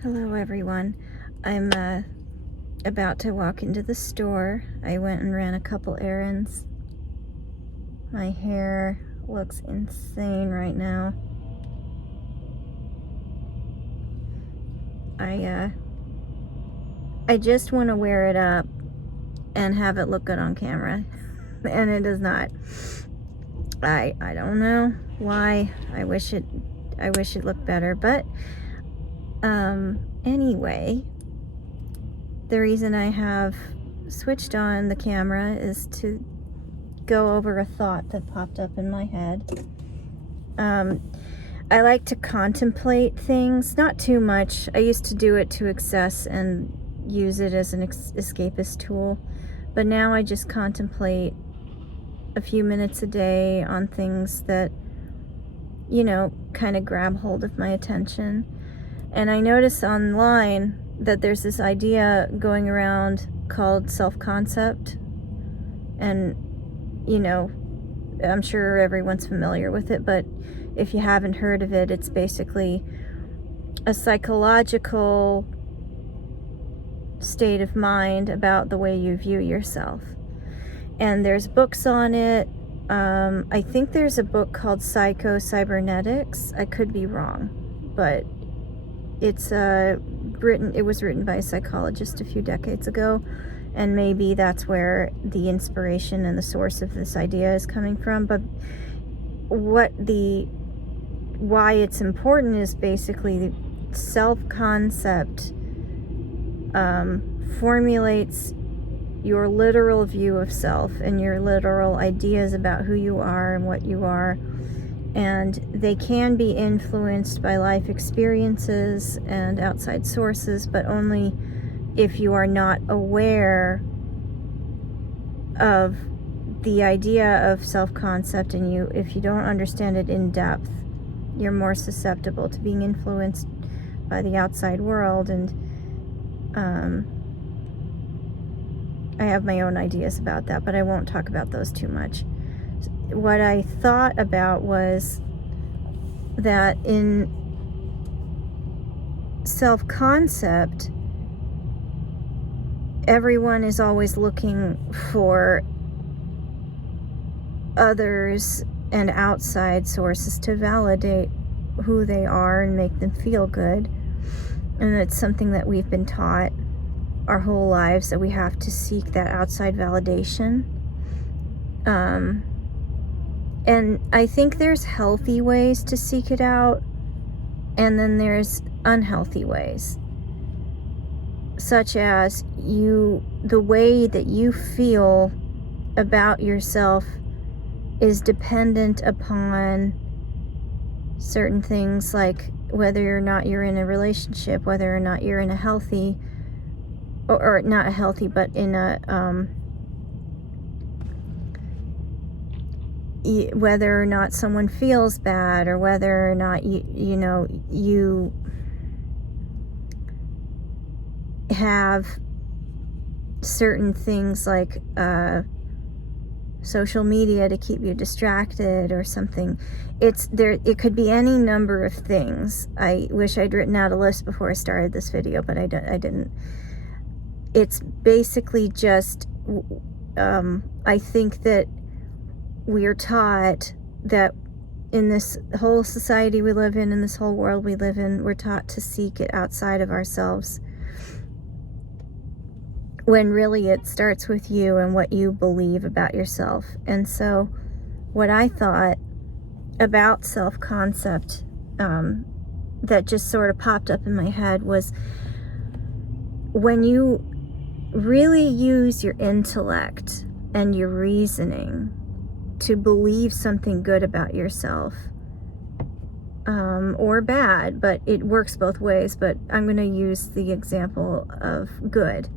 Hello everyone. I'm about to walk into the store. I went and ran a couple errands. My hair looks insane right now. I just want to wear it up and have it look good on camera, and it does not. I don't know why. I wish it looked better, but anyway, the reason I have switched on the camera is to go over a thought that popped up in my head. I like to contemplate things, not too much. I used to do it to excess and use it as an escapist tool, but now I just contemplate a few minutes a day on things that, you know, kind of grab hold of my attention. And I notice online that there's this idea going around called self-concept, and you know, I'm sure everyone's familiar with it, but if you haven't heard of it, it's basically a psychological state of mind about the way you view yourself. And there's books on it. I think there's a book called Psycho-Cybernetics. I could be wrong, but it's it was written by a psychologist a few decades ago, and maybe that's where the inspiration and the source of this idea is coming from. But why it's important is basically the self-concept formulates your literal view of self and your literal ideas about who you are and what you are. And they can be influenced by life experiences and outside sources, but only if you are not aware of the idea of self-concept, and if you don't understand it in depth, you're more susceptible to being influenced by the outside world. And I have my own ideas about that, but I won't talk about those too much. What I thought about was that in self-concept, everyone is always looking for others and outside sources to validate who they are and make them feel good. And it's something that we've been taught our whole lives, that we have to seek that outside validation. And I think there's healthy ways to seek it out, and then there's unhealthy ways, such as the way that you feel about yourself is dependent upon certain things, like whether or not you're in a relationship, whether or not you're in a healthy, or not a healthy, but in a whether or not someone feels bad, or whether or not you have certain things like social media to keep you distracted or something. It could be any number of things. I wish I'd written out a list before I started this video, but I didn't. It's basically just I think that we're taught that in this whole society we live in this whole world we live in, we're taught to seek it outside of ourselves, when really it starts with you and what you believe about yourself. And so what I thought about self-concept that just sort of popped up in my head was, when you really use your intellect and your reasoning to believe something good about yourself, or bad, but it works both ways, but I'm going to use the example of good.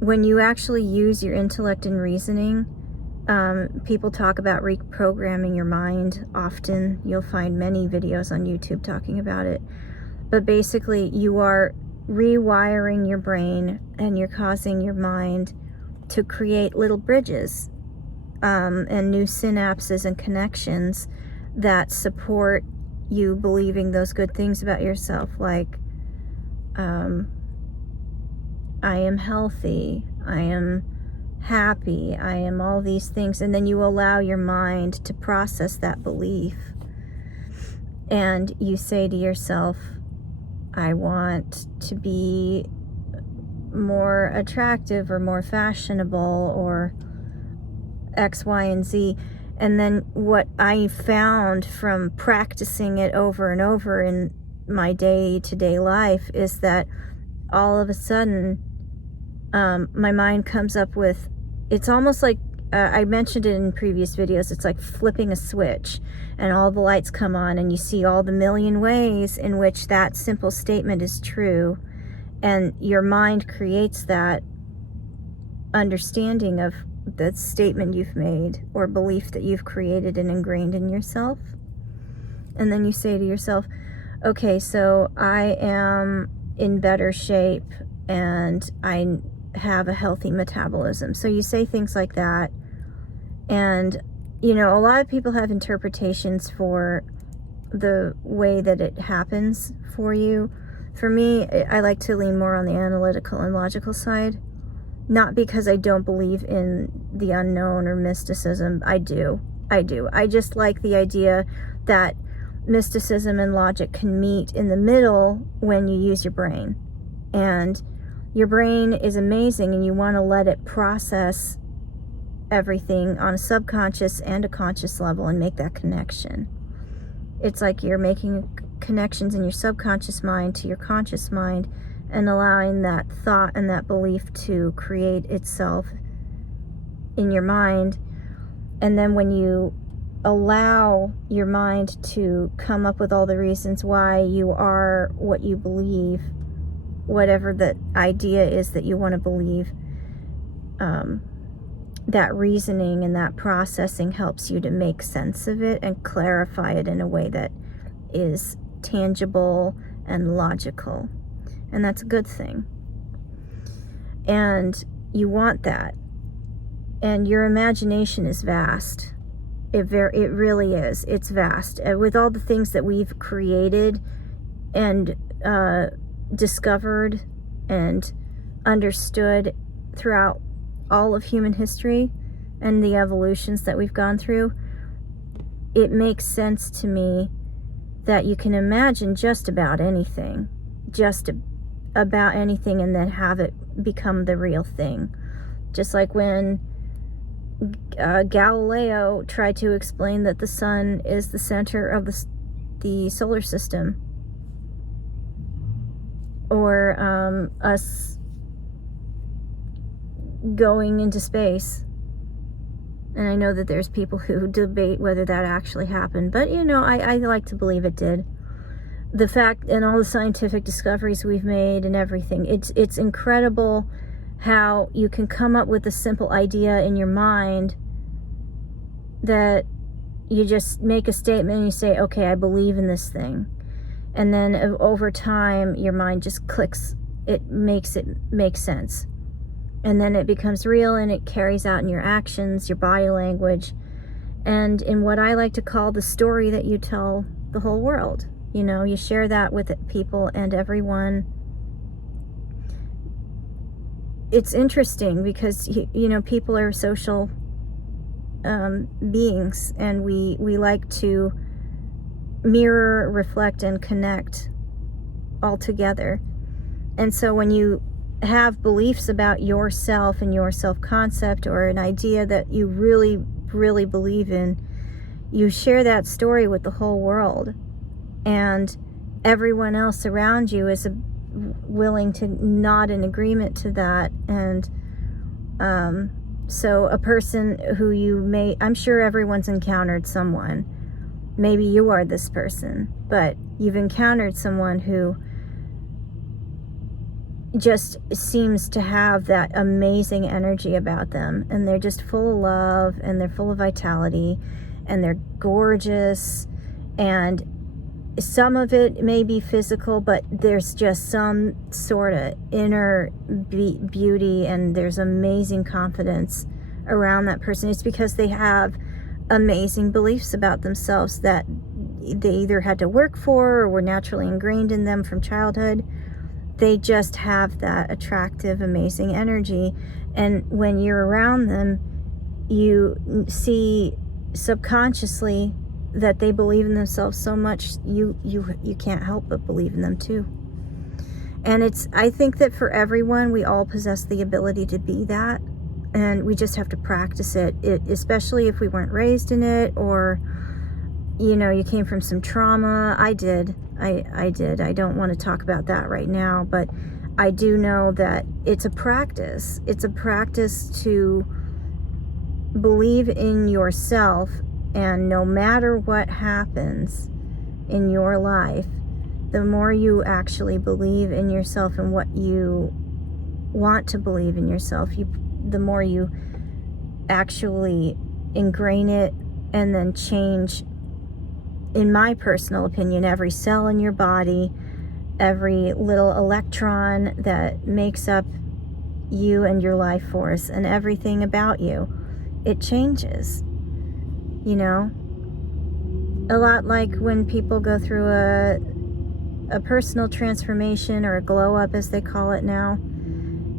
When you actually use your intellect and reasoning, people talk about reprogramming your mind often. You'll find many videos on YouTube talking about it. But basically, you are rewiring your brain, and you're causing your mind to create little bridges and new synapses and connections that support you believing those good things about yourself, like I am healthy, I am happy, I am all these things, and then you allow your mind to process that belief, and you say to yourself, I want to be more attractive or more fashionable or X, Y, and Z. And then what I found from practicing it over and over in my day-to-day life is that all of a sudden my mind comes up with, it's almost like, I mentioned it in previous videos, it's like flipping a switch and all the lights come on and you see all the million ways in which that simple statement is true, and your mind creates that understanding of the statement you've made or belief that you've created and ingrained in yourself. And then you say to yourself, okay, so I am in better shape and I have a healthy metabolism. So you say things like that. And, you know, a lot of people have interpretations for the way that it happens for you. For me, I like to lean more on the analytical and logical side. Not because I don't believe in the unknown or mysticism. I do. I just like the idea that mysticism and logic can meet in the middle when you use your brain. And your brain is amazing, and you want to let it process everything on a subconscious and a conscious level and make that connection. It's like you're making connections in your subconscious mind to your conscious mind and allowing that thought and that belief to create itself in your mind. And then when you allow your mind to come up with all the reasons why you are what you believe, whatever the idea is that you want to believe, that reasoning and that processing helps you to make sense of it and clarify it in a way that is tangible and logical. And that's a good thing. And you want that. And your imagination is vast. It really is. It's vast. With all the things that we've created and discovered and understood throughout all of human history and the evolutions that we've gone through, it makes sense to me that you can imagine just about anything, and then have it become the real thing. Just like when Galileo tried to explain that the sun is the center of the solar system, or us going into space. And I know that there's people who debate whether that actually happened, but you know, I like to believe it did. The fact and all the scientific discoveries we've made and everything, it's incredible how you can come up with a simple idea in your mind that you just make a statement and you say, okay, I believe in this thing. And then over time, your mind just clicks. It makes sense. And then it becomes real and it carries out in your actions, your body language, and in what I like to call the story that you tell the whole world. You know, you share that with people and everyone. It's interesting because, you know, people are social beings, and we like to mirror, reflect, and connect all together. And so when you have beliefs about yourself and your self-concept, or an idea that you really, really believe in, you share that story with the whole world. And everyone else around you is willing to nod in agreement to that. And so a person who I'm sure everyone's encountered someone, maybe you are this person, but you've encountered someone who just seems to have that amazing energy about them, and they're just full of love, and they're full of vitality, and they're gorgeous, and some of it may be physical, but there's just some sort of inner beauty, and there's amazing confidence around that person. It's because they have amazing beliefs about themselves that they either had to work for or were naturally ingrained in them from childhood. they just have that attractive, amazing energy. And when you're around them, you see subconsciously that they believe in themselves so much, you can't help but believe in them too. And I think that for everyone, we all possess the ability to be that, and we just have to practice it, especially if we weren't raised in it, or you came from some trauma. I did. I don't want to talk about that right now, but I do know that it's a practice. It's a practice to believe in yourself, and no matter what happens in your life, the more you actually believe in yourself and what you want to believe in yourself, the more you actually ingrain it and then change, in my personal opinion, every cell in your body, every little electron that makes up you and your life force and everything about you. It changes, a lot like when people go through a personal transformation, or a glow up as they call it now.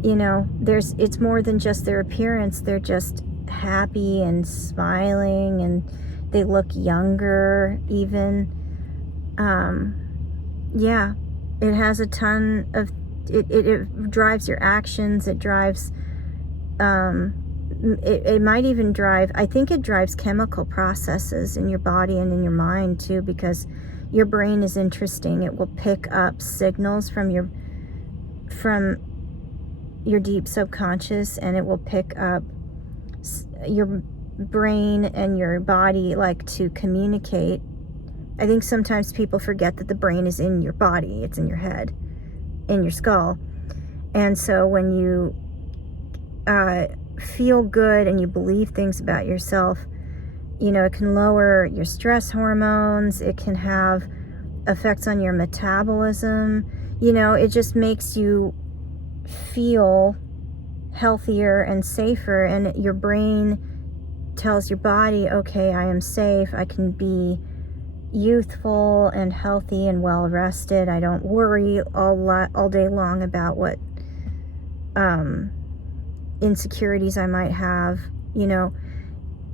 It's more than just their appearance. They're just happy and smiling, and they look younger even. It has a ton of, it drives your actions. It drives, it might even drive, I think it drives chemical processes in your body and in your mind too, because your brain is interesting. It will pick up signals from your deep subconscious, and it will pick up, your brain and your body like to communicate. I think sometimes people forget that the brain is in your body. It's in your head, in your skull. And so when you feel good and you believe things about yourself, it can lower your stress hormones. It can have effects on your metabolism. It just makes you feel healthier and safer, and your brain tells your body, okay, I am safe. I can be youthful and healthy and well rested. I don't worry all day long about what insecurities I might have.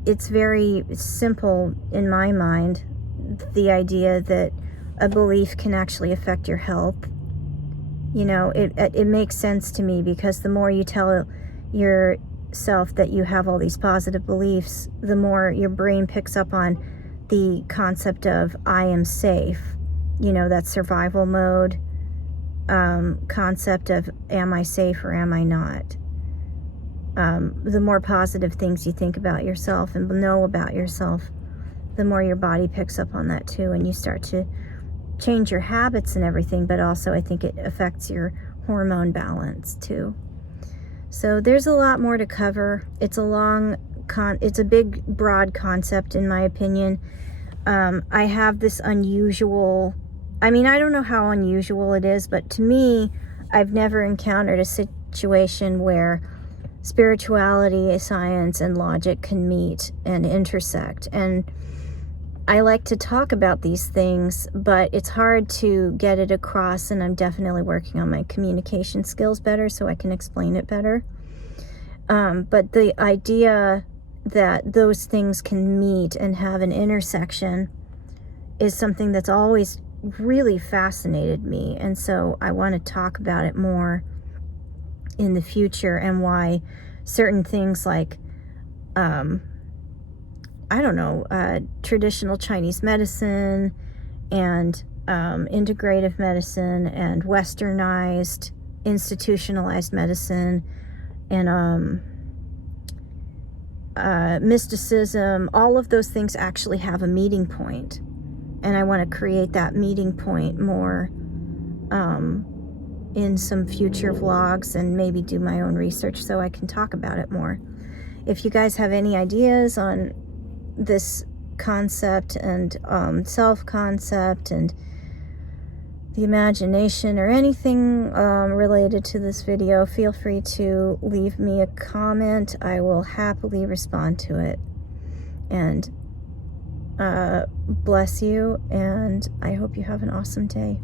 It's very simple in my mind, the idea that a belief can actually affect your health. It makes sense to me, because the more you tell yourself that you have all these positive beliefs, the more your brain picks up on the concept of I am safe, that survival mode concept of am I safe or am I not. The more positive things you think about yourself and know about yourself, the more your body picks up on that too, and you start to change your habits and everything, but also I think it affects your hormone balance too. So there's a lot more to cover. It's a big, broad concept in my opinion. I have this unusual, I don't know how unusual it is, but to me, I've never encountered a situation where spirituality, science, and logic can meet and intersect. And I like to talk about these things, but it's hard to get it across, and I'm definitely working on my communication skills better so I can explain it better. But the idea that those things can meet and have an intersection is something that's always really fascinated me, and so I want to talk about it more in the future, and why certain things like traditional Chinese medicine and integrative medicine and westernized institutionalized medicine and mysticism, all of those things actually have a meeting point, and I want to create that meeting point more in some future vlogs, and maybe do my own research so I can talk about it more. If you guys have any ideas on this concept and self-concept and the imagination, or anything related to this video, feel free to leave me a comment. I will happily respond to it. And bless you, and I hope you have an awesome day.